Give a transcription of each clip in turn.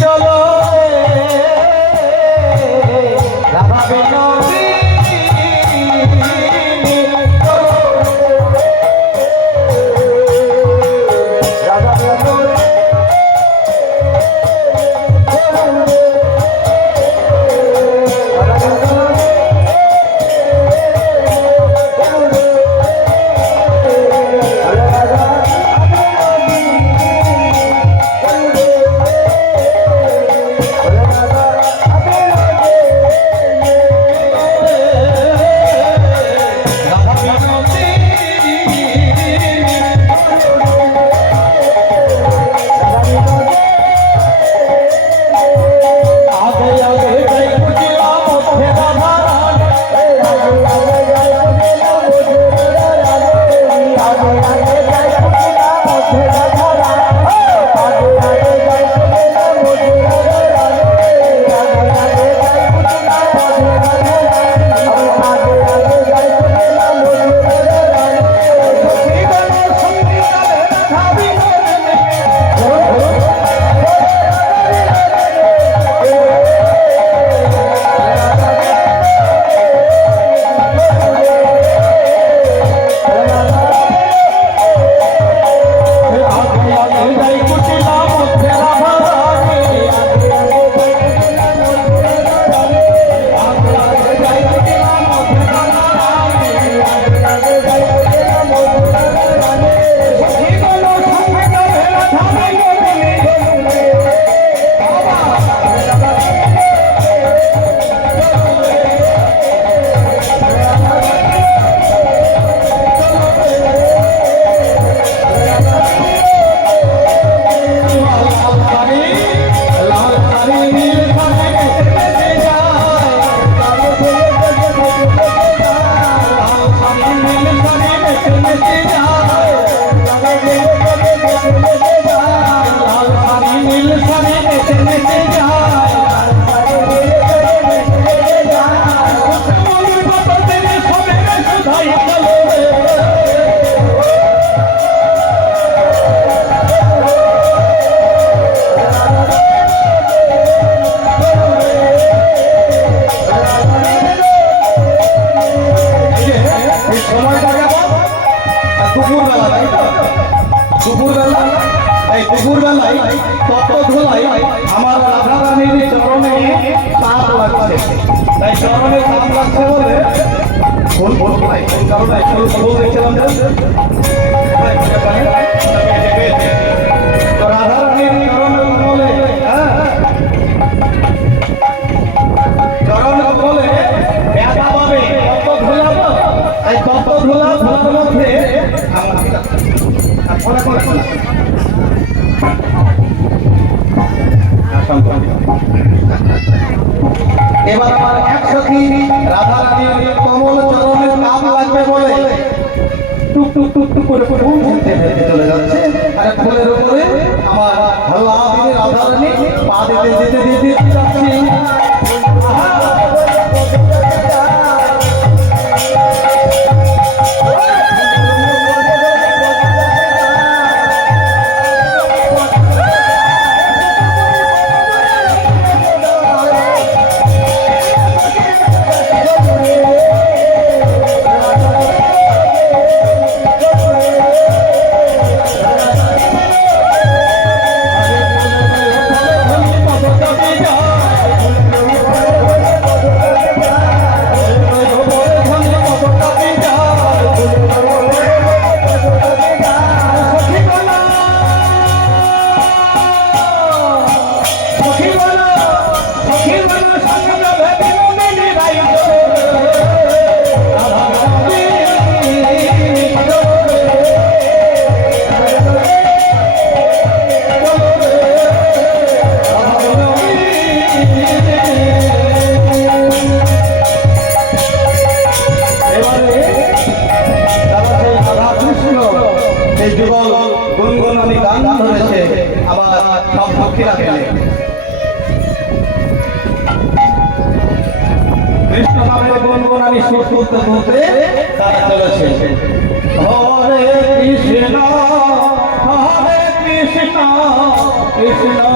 চলো রাধা বিনোদিনী দুপুরবেলায় তত ধুলাই আমার রাধা রানীর চরণে তাপ লাগছে, তাই চরণে তাপ লাগছে বলে ফুল কারণে ফুল দেখছিলাম তো রাধা রানীর চরণ বলে চরণ বলে ব্যথা পাবে তত ধুলাবো, তাই তত ধুলার মধ্যে এবার আমার এক সখী রাধা রানীর কমল চরণের নাম লাগবে বলে টুক টুক টুক টুক করে ফুল চলে যাচ্ছে, আর ফুলের উপরে আমার ভাল্লা রাধা রানী পা দিতে দিতে যাচ্ছি। কৃষ্ণ নামের গুণগুণানি সুর তুলতে তুলতে তারা চলেছে। হরে কৃষ্ণ কৃষ্ণ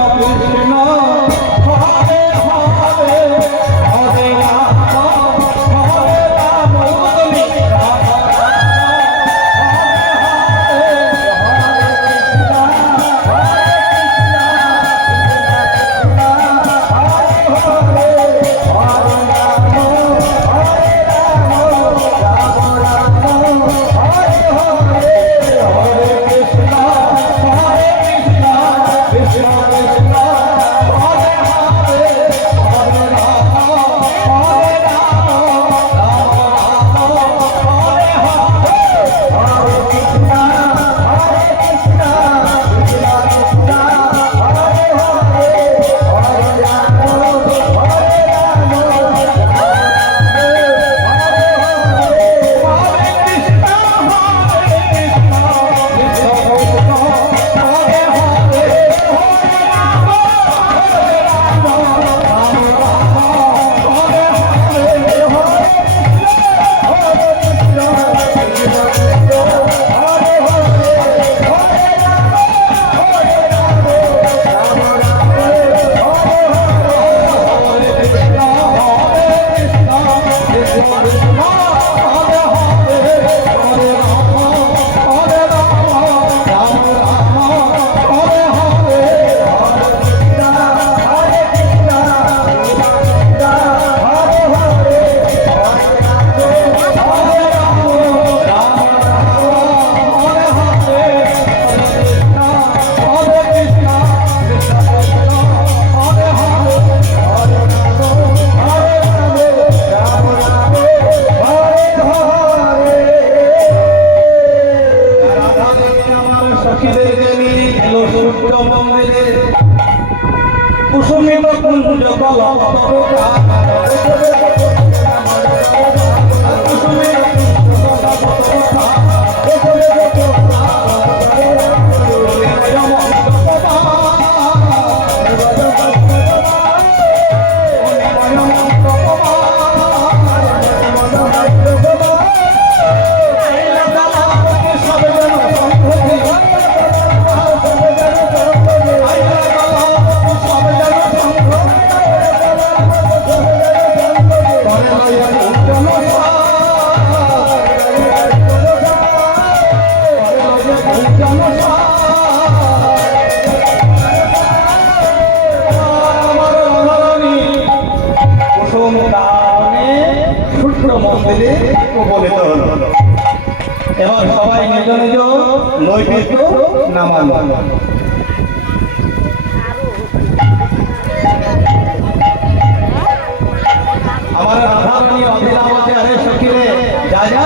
আমার রাধা রানী অধীরা বলছে, আরে সখিরে যা যা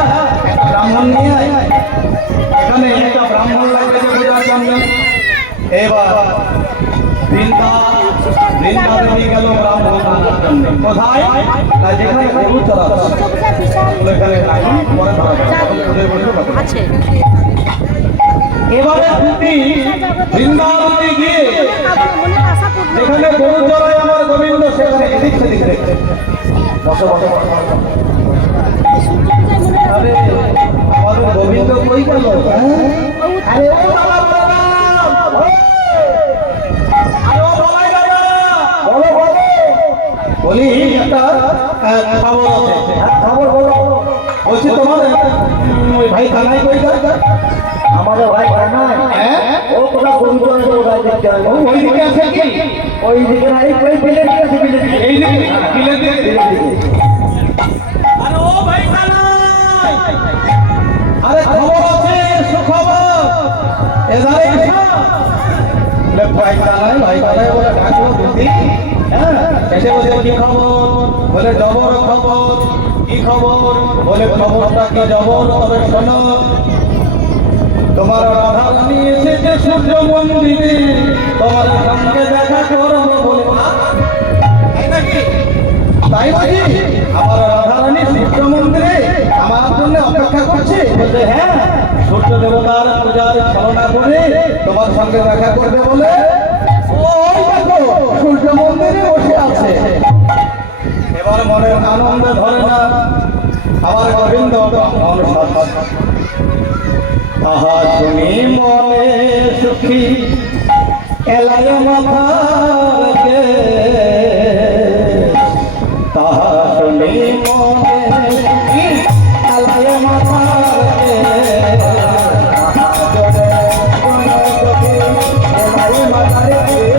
একটা ব্রাহ্মণ নিয়ে আয়, এখানে একটা ব্রাহ্মণ লাগবে যে পূজার জন্য। এবার বৃন্দাবনে নিয়ে গেল ব্রাহ্মণ আনার জন্য। কোথায়? না যেখানে গরু চড়াচ্ছে ওখানে নাই, পরে ধরা আছে। এবারে দুটি বৃন্দাবনে গিয়ে যেখানে গরু চড়ায় আমার গোবিন্দ, সেখানে এদিক সেদিক দেখছে। বসো বসো। আরে আমাদের গোবিন্দ কই গেল? আরে ও বাবা বাবা, আরে ও বাবাই বাবা, বলো বলো। বলি একটা খবর আছে। খবর বলো। বলছি তোমার ওই ভাই থানায় কই গেল? আমাদের ভাই থানায়? হ্যাঁ, ও কোথা গরু চড়ে তো ভাই দেখতে হবে। ওই দিকে আছে কি? ওই দিকে না, এই বিলের দিকে আছে, বিলের দিকে। এই দিকে বিলের দিকে। আরে ও ভাই থানায়, আরে খবর আছে, সুখবর। এদারে এসো। বলে ভাই জানাই বলে ডাকলো দিদি। হ্যাঁ, এসে বলছে কি খবর? বলে জবর খবর। কি খবর? বলে খবরটা কি জবর? তবে শোনো, তোমার রাধা রানী এসেছে সূর্য মন্দিরে, তোমার সঙ্গে দেখা করবো বলে। তাই নাকি? তাই বুঝি? আমার রাধা রানী সূর্য মন্দিরে আমার জন্য অপেক্ষা করছে। বলছে হ্যাঁ, সূর্য দেবতার পূজার ছলনা করে তোমার সঙ্গে দেখা করবে বলে ওই দেখো সূর্য মন্দিরে বসে আছে। এবার মনের আনন্দ ধরে না আমার গোবিন্দ। তাহা শুনি মনে সুখী এলায় মাথা রেখে, তাহা শুনি মনে সুখী এলায় মাথা রেখে, এলায় মাথা রেখে, এলায় মাথা রেখে।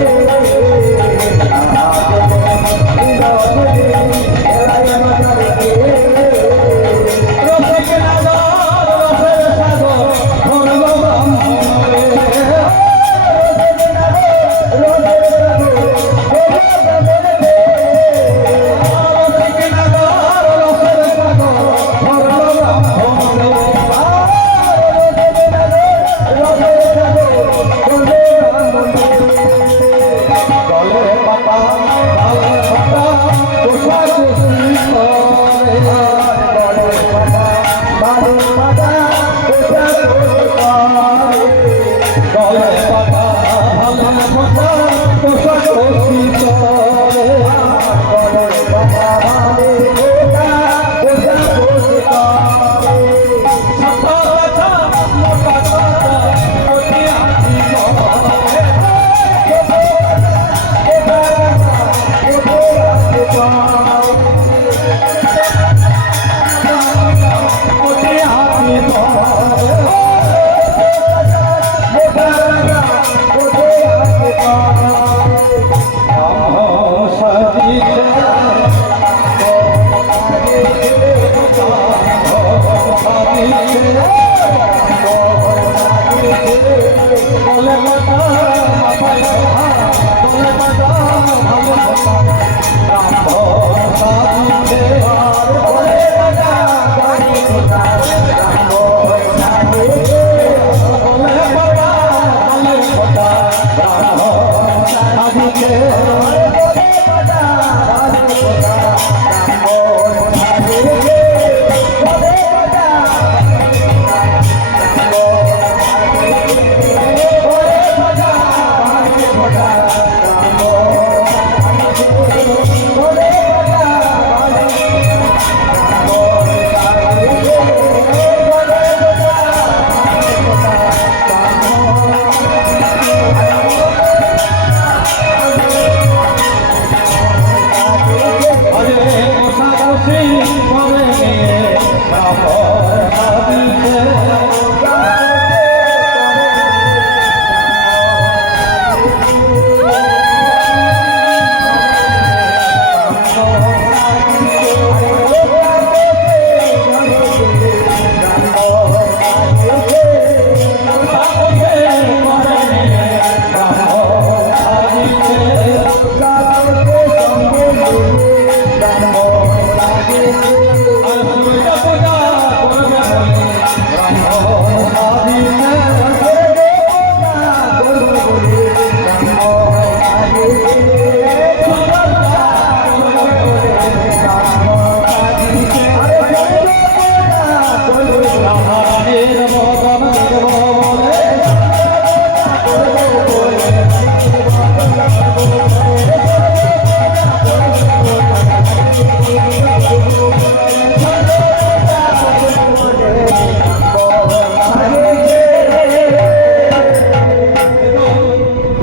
চাঁদের বদন দেখব বলে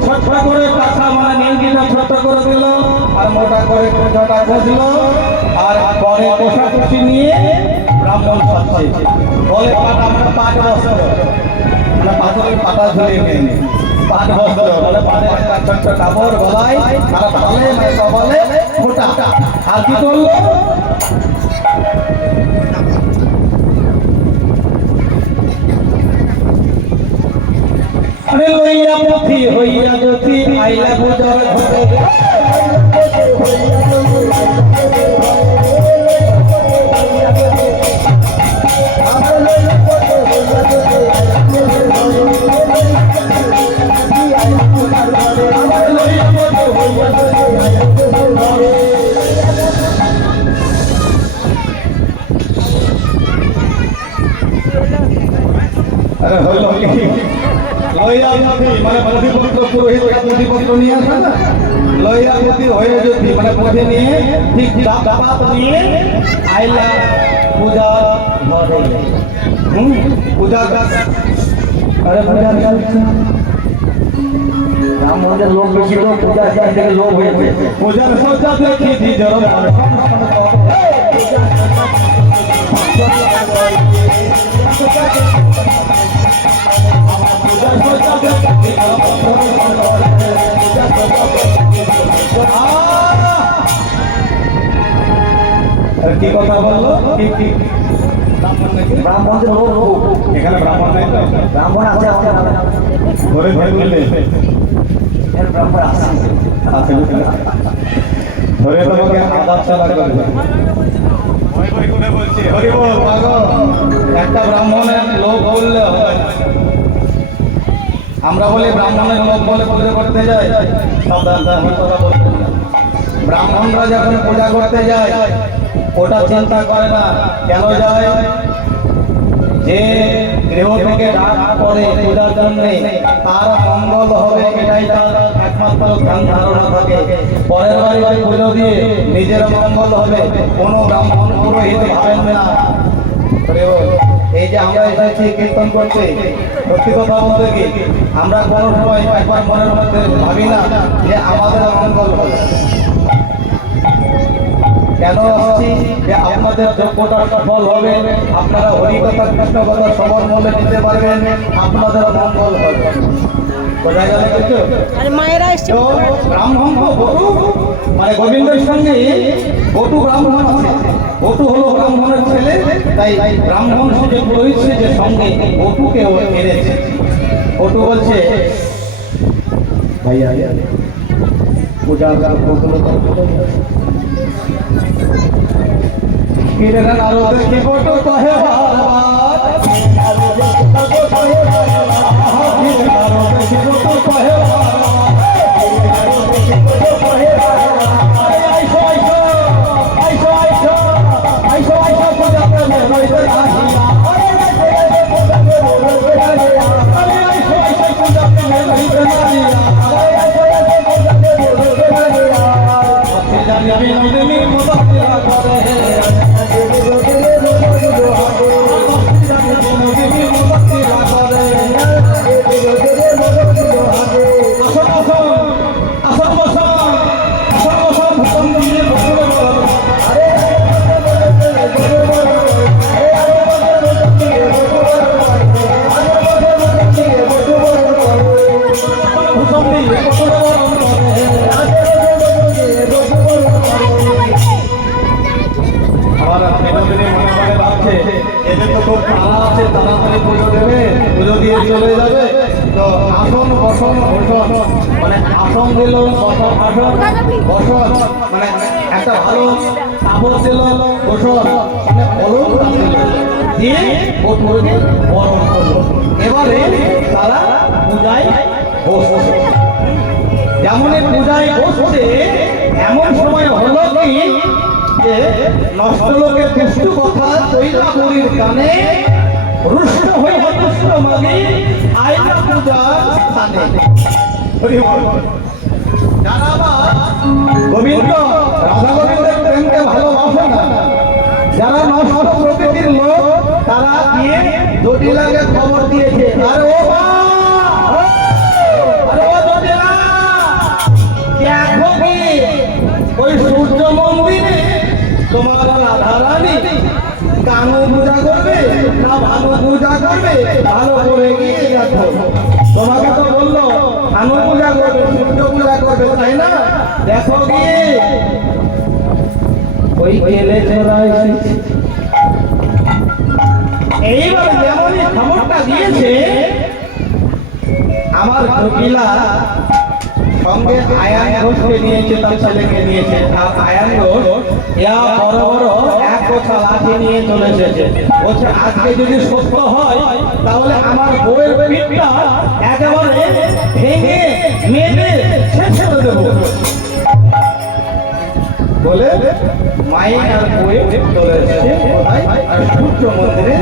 ছোট করে কাঁচা মানে নীলগিটা ছোট করে দিল আর মোটা করে কোঁচাটা খুঁজলো আর পরে কোষাকুষি নিয়ে ব্রাহ্মণ সাজছে বলে পাটা মানে পাট বস্ত্র মানে পাথরের পাতা ঝুলিয়ে নিয়ে পাট বস্ত্র মানে পাটের একটা ছোট্ট কাপড় গলায় আর ঢালে মানে কপালে ফোঁটা আর কি করলো আরে লইয়া পথি হইয়া জ্যোতি আইলা বুঝার ঘরে আরে হলো কি লইয়া পথি মানে পথিপত্র পুরোহিত পথিপত্র নিয়ে আসে না লইয়া পথি হয়ে জ্যোতি মানে পথে নিয়ে ঠিক ডাবাত নিয়ে আইলা পূজা ঘরে পূজা আরে পূজা আমাদের লোক বেশি লোক পূজা থেকে লোক হয়েছে পূজার সজ্জা দেখি নিজের কি কথা বললো কি ব্রাহ্মণদের লোক এখানে ব্রাহ্মণ নাই তো ব্রাহ্মণ আছে ঘরে ঘরে বললে ব্রাহ্মণ আছে আছে ধরে তোমাকে আদাব চালা করবে হরি বল পাগল একটা ব্রাহ্মণের লোক বললে হবে আমরা বলি ব্রাহ্মণের লোক বলে পুজো করতে যাই সাবধান কথা বলতে ব্রাহ্মণরা যখন পূজা করতে যায় ওটা চিন্তা করে না কেন যায় যে গৃহ থেকে ডাক পরে পূজার জন্য তার মঙ্গল হবে এটাই তার একমাত্র ধ্যান ধারণা থাকে পরের বাড়ি পুজো দিয়ে নিজের মঙ্গল হবে কোনো ব্রাহ্মণ পুরোহিত ভাবেন না এই যে আমরা এসেছি কীর্তন করতে সত্যি কথা বলতে কি আমরা কোনো সময় একবার মনের মধ্যে ভাবি না যে আমাদের মঙ্গল হবে কেন আসছি যে আপনাদের যোগ্যতা সফল হবে আপনারা হরিকথা কৃষ্ণ কথা সবার মনে দিতে পারবেন আপনাদের মঙ্গল হবে বোঝা গেল কিছু মায়েরা এসছে তো ব্রাহ্মণ বটু মানে গোবিন্দের সঙ্গে বটু ব্রাহ্মণ আছে বটু হলো ব্রাহ্মণের ছেলে তাই ব্রাহ্মণ সঙ্গে পুরোহিত যে সঙ্গে বটুকে এনেছে বটু বলছে ভাইয়া পূজা কিরণ আরো দেখি বটু কহে বারবার আরো দেখি বটু কহে এদের তো খুব তাড়া আছে তাড়াতাড়ি পুজো দেবে পুজো দিয়ে চলে যাবে তো আসন বসন বসন মানে আসন দিল বসন আসন বসন মানে একটা ভালো কাপড় দিল বসন মানে অলম দিয়ে বরণ করলো এবারে তারা পূজায় বসছে যেমন পূজায় বসছে এমন সময় হলো কি যে নষ্ট লোকের দুষ্টু কথা তৈলাপুরীর কানে রুষ্ট হয়ে দুষ্ট মাগি আইনা পূজার স্থানে। হরি বল। যারা আবার গোবিন্দ রাধা গোবিন্দের প্রেমকে ভালোবাসে না, যারা নষ্ট প্রকৃতির লোক, তারা গিয়ে জটিলাকে খবর দিয়েছে, আরে ও মা, আরে ও জটিলা, দেখো কি ওই সূর্য মন্দিরে তোমার রাধা রানী কানু পূজা করবে না ভানু পূজা করবে, ভালো করে গিয়ে দেখো। তোমাকে তো বললো কানু পূজা করবে, সূর্য পূজা করবে, তাই না? দেখো গিয়ে ওই গেলে চোরা এসেছে। এইবার যেমনই খবরটা দিয়েছে, আমার জটিলা সঙ্গে আয়ান ঘোষকে নিয়েছে, তার ছেলেকে নিয়েছে। আর আয়ান ঘোষ ইয়া বড় বড় এক গোছা লাঠি নিয়ে চলে এসেছে। বলছে আজকে যদি সত্য হয় তাহলে আমার বউয়ের পিঠটা একেবারে ভেঙে মেরে শেষ করে দেবো বলে মাই আর বউয়ে চলে এসেছে কোথায়? আর সূর্য মন্দিরে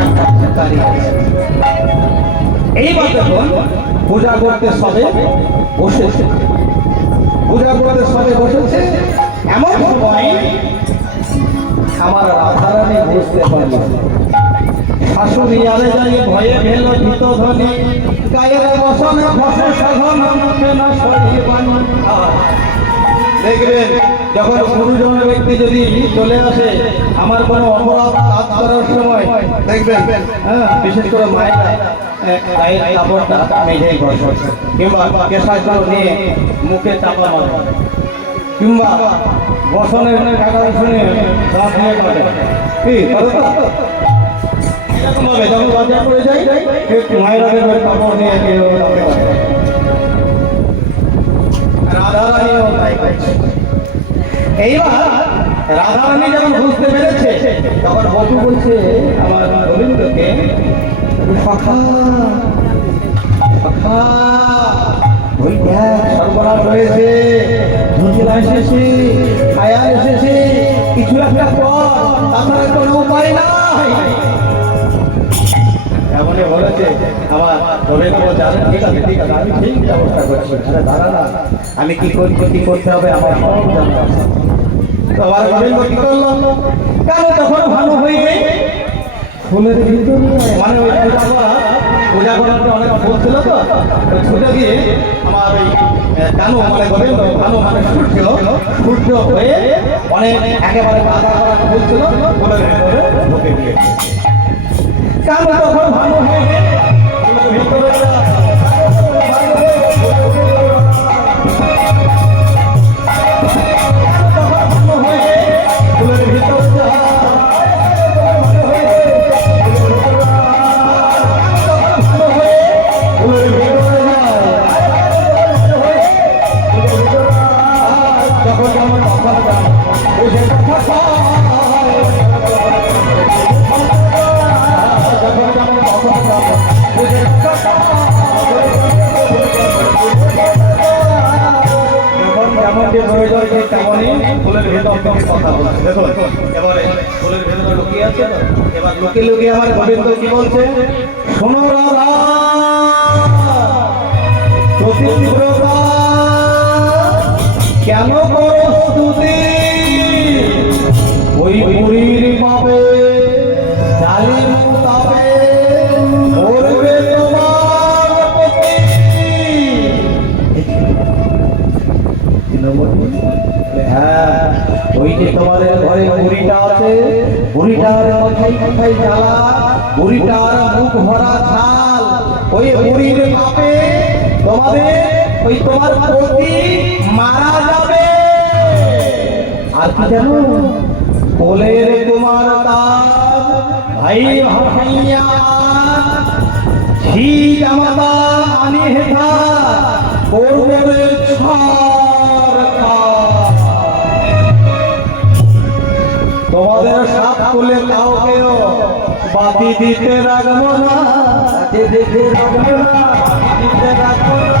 এক পাশে দাঁড়িয়ে আছে। এইবার দেখুন পূজা করতে সবে বসেছে, পূজা করতে সবে বসেছে। এমন সময় আমার রাধারানী বুঝতে পারল, শাশুড়ি আরে যাই ভয়ে ভেল ভীত ধ্বনি, গায়ের বসনে ফসে সাধন মুখে না সরিয়ে বানি। দেখবেন যখন গুরুজন ব্যক্তি যদি চলে আসে আমার কোনো অপরাধ কাজ করার সময়, দেখবেন বিশেষ করে মায়েরা গায়ের কাপড়টা মেঝেই বসে, কিংবা কেশাগুলো নিয়ে মুখে চাপা মারে, কিংবা বসনের কাটা শুনে দাঁত নিয়ে কাটে। কি এরকম ভাবে যখন বাজার করে যাই একটু মায়েরা দেখবেন কাপড় নিয়ে রাধারানীও তাই করছে। এইবার রাধারানী যখন বুঝতে পেরেছে, তখন বধূ বলছে আমার গোবিন্দকে, সখা সখা ওই দেখ সর্বনাশ হয়েছে, জটিলা এসেছে, আয়ান এসেছে, কিছু একটা কর, তাছাড়া কোনো উপায় নাই। এমনই বলেছে আমার গোবিন্দ জানেন, ঠিক আছে ঠিক আছে আমি ঠিক ব্যবস্থা করছি, আরে দাঁড়া না, আমি কি করতে হবে আমার সব জানা আছে। তো আমার গোবিন্দ কি করলো, কেন তখন ভালো হয়ে গেই ফুলের ভিতরে, মানে ওই পূজা করাতে অনেক ফুল ছিল, তো ছুটে গিয়ে আমার ওই কানু মানে গোবিন্দ, কানু মানে সূর্য হয়ে অনেক একেবারে বাধা করা ফুল ছিল, ফুলের ভিতরে ঢুকে গিয়েছে। কানু তখন ভালো হয়ে গেল ভিতরে ফুলের ভেতর কথা বলছে। দেখুন এবারে ফুলের ভেতরে লুকিয়ে আছে, এবার লুকিয়ে লুকিয়ে আমার গোবিন্দ কি বলছে, শোনো রাধা সতীব্রতা, কেন করো স্তুতি ওই পুরীর পাবে জালিম তাবে করবে তোমার প্রতি। হ্যাঁ ওই যে তোমাদের ঘরে বুড়িটা আছে, বুড়িটার কোথায় কোথায় জ্বালা, বুড়িটার মুখ ভরা ছাল, ওই বুড়ির পাপে তোমাদের ওই তোমার প্রতি মারা যাবে। আর কি জানো, কোলের তোমার তার ভাই ভাইয়া ঝি জামাতা আনি হেথা করবে তোমাদের সাপ তুলে কাউকেও বাতি দিতে রাখবো না, দিতে রাখবো না, দিতে রাখবো না,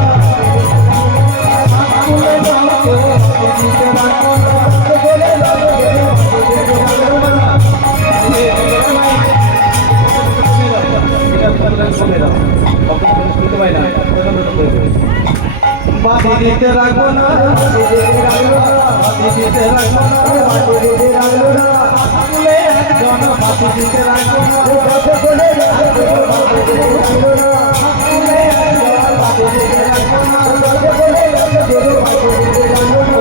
দিতে রাখবো না। শুনে দাও তখন তুমি শুনতে পাই না বাঁধি দিতে রাখবো না বাঁধি দিতে রাখবো না বাঁধি দিতে রাখবো না বলে একজন বাঁধি দিতে রাখবো না বলে একজন বাঁধি দিতে রাখবো না বলে একজন বাঁধি দিতে রাখবো না বলে একজন বাঁধি দিতে রাখবো না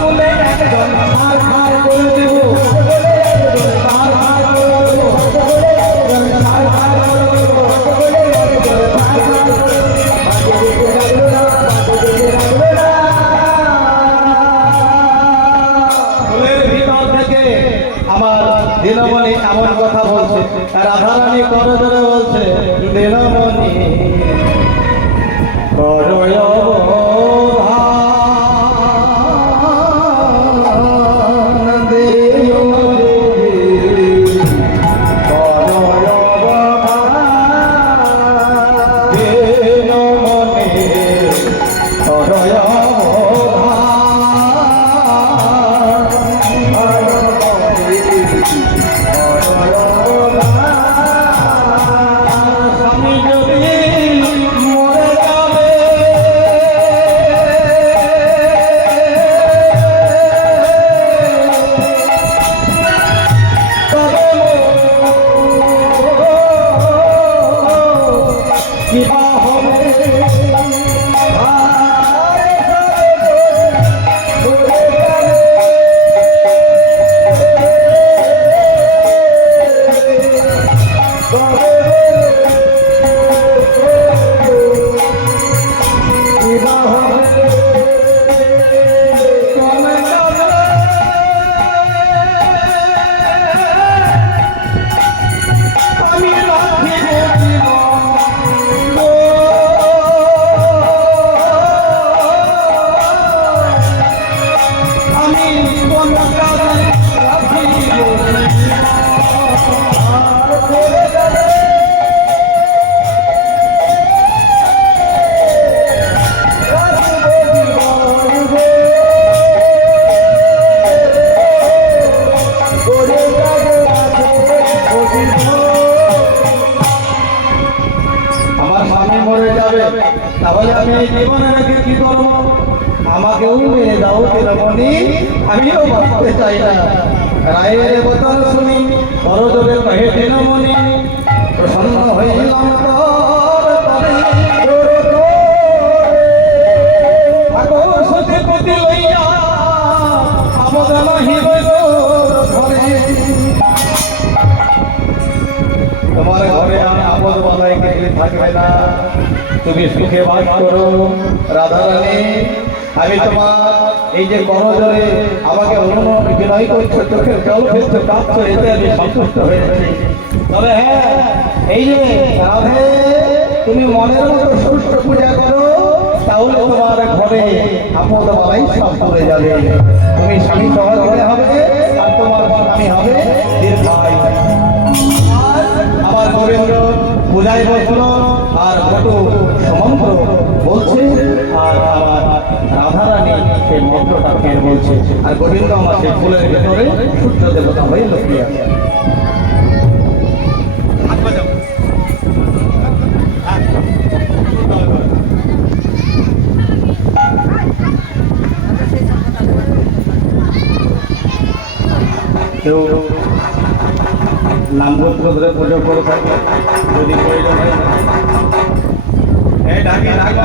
বলে একজন ভার ভার করে দেবো বলে একজন ভার ভার করে দেবো বলে একজন ভার ভার করে দেবো বলে একজন ভার ভার করে দেবো বাঁধি দিতে রাখবো না বাঁধি দিতে রাখবো না ফুলের ভিতর থেকে আমার দিনমণি এমন কথা বলছে রাধারানী করজোরে বলছে দিনমণি করয় তাহলে আমি এই জীবনে রেখে কি করবো আমাকেও মেরে দাও দিনমণি আমিও বাঁচতে চাই না রায়ের বচন শুনি করজোরে কহে দিনমণি প্রসন্ন হইলাম তোর তরে আগর সতীপতি লইয়া আমোদ নাহি রইল ঘরে তোমার ঘরে আমি আপদ বানাই গেলে থাকবে না তুমি সুখে বাস করো রাধারানী আমি তোমার এই যে করজোরে আমাকে বিনয় করছো চোখের জল ফেলছো কাঁদছো এতে আমি সন্তুষ্ট হয়েছি তবে হ্যাঁ এই যে রাধে তুমি মনের মতো সুষ্ঠ পূজা করো তাহলে তোমার ঘরে আপদ বালাই সব করে যাবে তুমি স্বামী সহযোগী হবে আর তোমার স্বামী হবে দীর্ঘায় আমার গোবিন্দ পূজায় বসলো আর কত সমন্ত্র বলছে আর আমার রাধারানী সেই মন্ত্রটা ফের বলছে আর গোবিন্দ আমার সেই ফুলের ভেতরে সূর্য দেবতা হয়ে লক্ষ্মী আছে কেউ নামগোত্র ধরে পুজো করে থাকে যদি প্রয়োজন হয় ঢাকি ঢাকা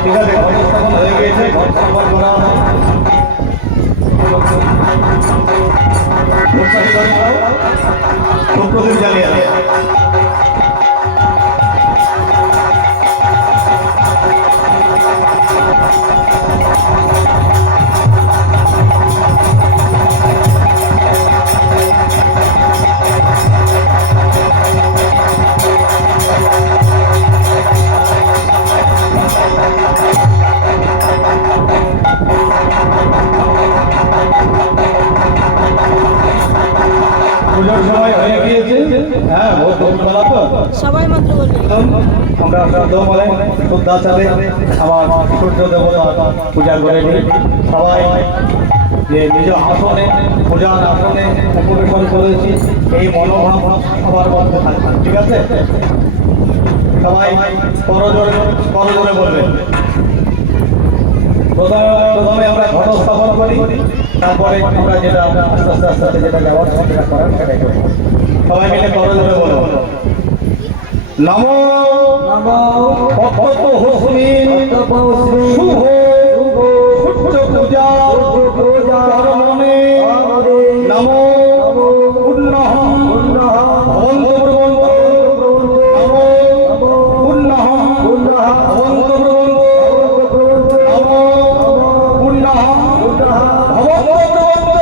ঠিক আছে ঘর স্থাপন হয়ে গিয়েছে ঘর স্থাপন করা প্রদীপ জ্বালিয়ে আছে পুজোর সময় হয়ে গিয়েছে হ্যাঁ ভোট বেলা তো সবাই মন্ত্র বলবে আমরা শুদ্ধাচারে আমার সূর্য দেবতা পূজা করে নিই। সবাই যে নিজ আসনে পূজার আসনে উপবেশন করেছি এই মনোভাব সবার মধ্যে থাকবে, ঠিক আছে? সবাই করজোরে করজোরে বলবেন। প্রথমে আমরা ঘট স্থাপন করি, তারপরে আমরা যেটা আস্তে আস্তে আস্তে আস্তে যেটা যাওয়ার সেটা করার সেটাই করি। সবাই মিলে করজোরে বলবো। নমো নমো ভক্ত হোসমিন শুভ সূর্য পূজা কর্মণে নমো পুণ্যহং ভবন্তু ব্রবন্তু নমো পুণ্যহং ভবন্তু ব্রবন্তু নমো পুণ্যহং ভবন্তু ব্রবন্তু।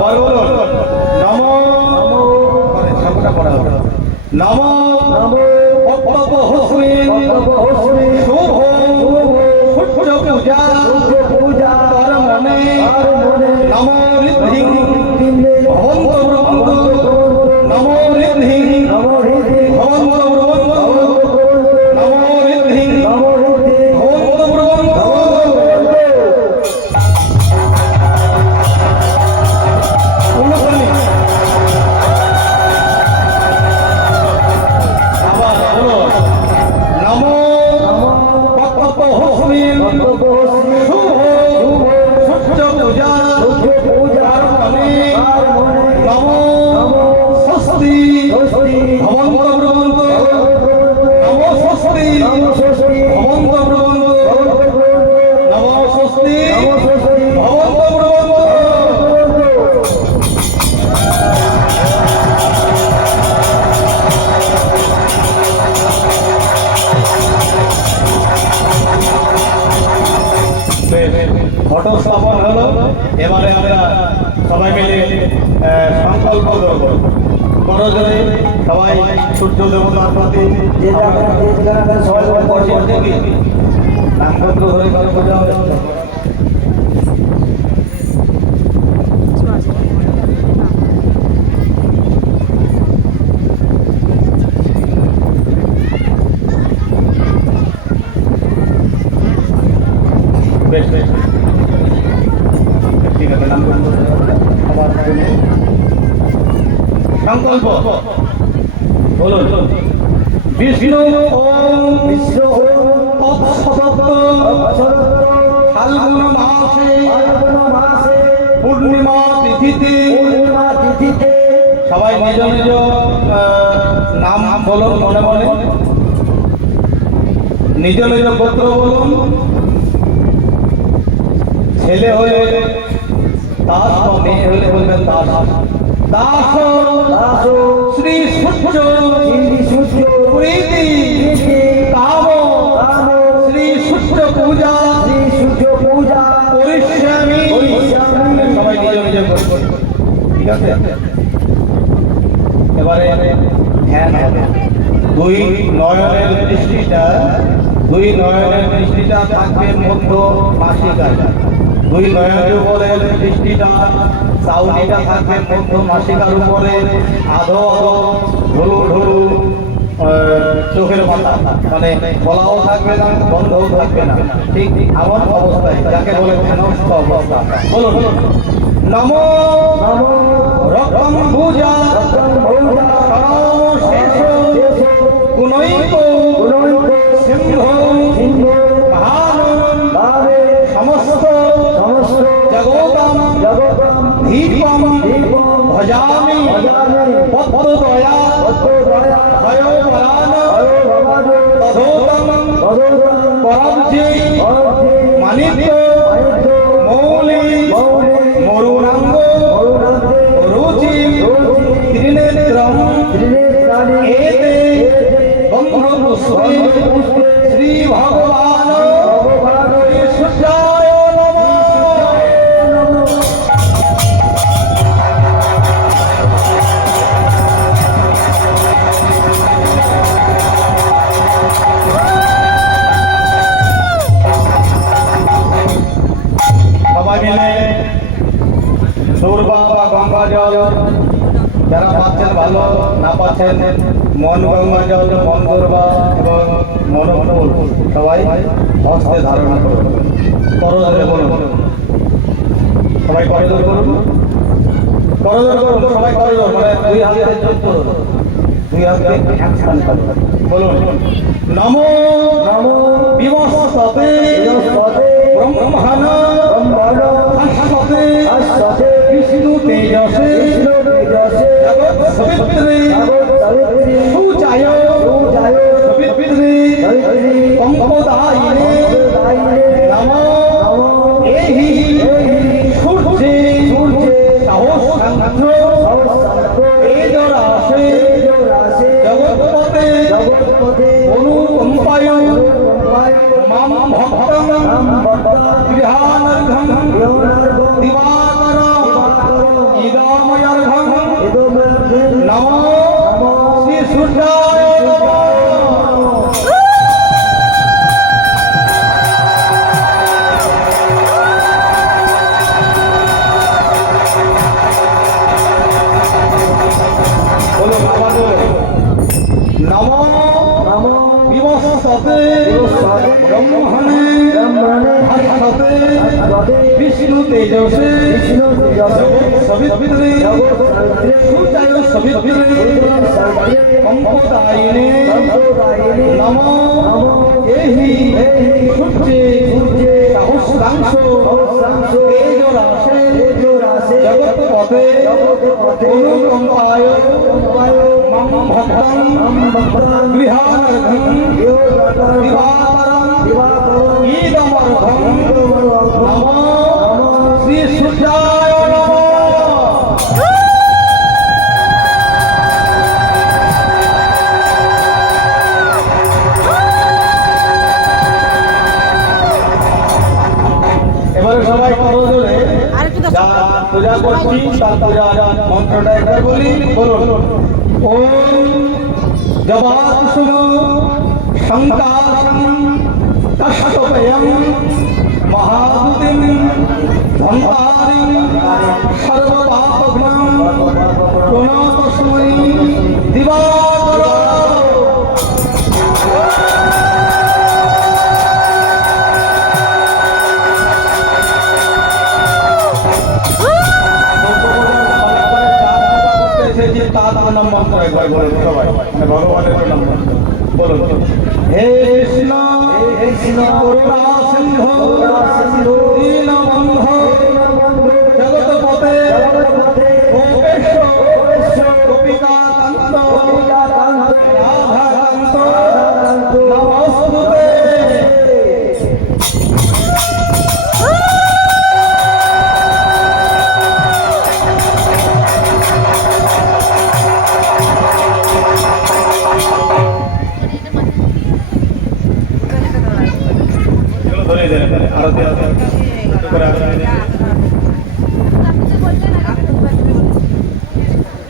আবার বলুন নমো করে সবটা পড়া হবে। নমো ভক্ত হোসমিন শুভ সূর্য পূজা কর্মণে নমো ঋদ্ধিং ভবন্তু ব্রবন্তু নমো ঋদ্ধিং ভবন্তু ব্রবন্তু নমো ঋদ্ধিং ভবন্তু ব্রবন্তু। আবার বলুন নমো ভক্ত হোসমিন শুভ সূর্য পূজা কর্মণে নমো স্বস্তি ভবন্তু ব্রবন্তু নমো স্বস্তি ভবন্তু ব্রবন্তু নমো স্বস্তি ভবন্তু ব্রবন্তু। ঘট স্থাপন হলো, এবারে আমরা সবাই মিলে সংকল্প করবো। করজোরে সবাই সূর্য দেবতার প্রতি সবাই বসে আছে কি নামপত্র ধরে কারো বোঝা হবে। বেশ বেশ ঠিক আছে, নাম আবার সংকল্প বলুন। বিষ্ণু ওম তৎসদত্ত ফাল্গুন মাসে পূর্ণিমা তিথিতে সবাই নিজ নিজ নাম বলুন, মনে মনে নিজ নিজ গোত্র বলুন। ছেলে হয়ে দাস বা মেয়ে হলে বলবেন দাস। দাস শ্রী সূর্য প্রীতি কাম শ্রী সূর্য পূজা পরিশ্রামী। সবাই নিজ নিজ করবেন, ঠিক আছে? এবারে ধ্যান হবে। দুই নয়নের দৃষ্টিটা থাকবে মধ্য মাসিকায়। দুই নয়নের উপরে দৃষ্টিটা চাউনিটা থাকবে মধ্য মাসিকার উপরে। আধো আধো ঢুলু ঢুলু চোখের পাতা, মানে খোলাও থাকবে না বন্ধও থাকবে না, ঠিক এমন অবস্থায় যাকে বলে ধ্যানস্থ অবস্থা। বলুন নমো রক্তম ভুজা সর্বশেষ গুণৈক সিংহ ভানু সমস্ত জগতাম দীপম ভজামি পদ্মদয়া ভয়পরাণ তথোতম পরাব্জে মানিক্য মৌলি মরুণাঙ্গ রুচি ত্রিনেত্রম এতে বন্ধুপুষ্পে শ্রী ভগবান শ্রী সূর্যায় নমঃ। সবাই মিলে দূর্বা বা গঙ্গা জল যারা পাচ্ছেন ভালো, না পাচ্ছেন মন গঙ্গা জল, মন দূর্বা এবং মনোফল সবাই হস্তে ধারণ করুন। করজোরে বলুন, সবাই করজোর করুন, করজোর করুন, সবাই করজোর, মানে দুই হাতে যোগ করুন, দুই হাতে একসান করুন। বলুন নমো নমো বিবস্বতে বিবস্বতে ব্রহ্মণ ব্রহ্মণ ভাস্বতে ভাস্বতে বিষ্ণু তেজসে বিষ্ণু তেজসে জগৎ সবিত্রে জগৎ সাবিত্রী সুজায় সুজায় সবিত্রে সাবিত্রী কম্পদায়িনে দায়িনে নমো নমো এহি সূর্যে সূর্যে সহস্রান্ধ্র সহস্রান্ধ্র তেজরাশে তেজরাশে জগৎপতে জগৎপতে অনুকম্পায় অনুকম্পায় মাম ভক্তং নাম ভক্তা গৃহানর্ঘং দেওনার্ঘং দিবাকর ইদময়র্ঘং ইদমর্ঘং নমো নমো শ্রী সূর্যায় নমঃ। বলুন আবার বলুন নমো নমো বিবস্বতে বিবস্বতে ব্রহ্মণে ব্রহ্মণে ভাস্বতে ভাস্বতে বিষ্ণু তেজসে বিষ্ণু তেজসে জগৎ সবিত্রে জগৎ সাবিত্রী সুজায় সবিত্রে সুজায় সাবিত্রী কম্পদায়িনে কম্পদায়িনে নমো নমো এহি এহি সূর্যে সূর্যে সহস্রাংশ সহস্রাংশ তেজরাশে তেজরাশে জগৎপথে জগৎপথে অনুকম্পায় অনুকম্পায় মম ভক্তং নাম ভক্তা গৃহানর্ঘং দেওনার্ঘং দিবাকরং দিবাকরং ইদমর্ঘং ইদমর্ঘং নমো নমো শ্রী সূর্যায় নমঃ। এবারে সবাই করজোরে যা পূজা করছি তার পূজার মন্ত্রটা একবার বলি, বলুন ওম জবাৎসুম শঙ্কাশং কাশ্যপয়ং মহাদুতিং ধন্তারিং সর্বপাপঘ্নং প্রণতস্मै দিবাকর। ভগবানের নাম বলুন হে কৃষ্ণ হে কৃষ্ণ করুণা সিন্ধু করুণা সিন্ধু দীনবন্ধু জগৎপতে জগৎপতে গোপেশ গোপিকাকান্ত গোপিকাকান্ত রাধাকান্ত রাধাকান্ত নমস্তুতে। ধরে আরতি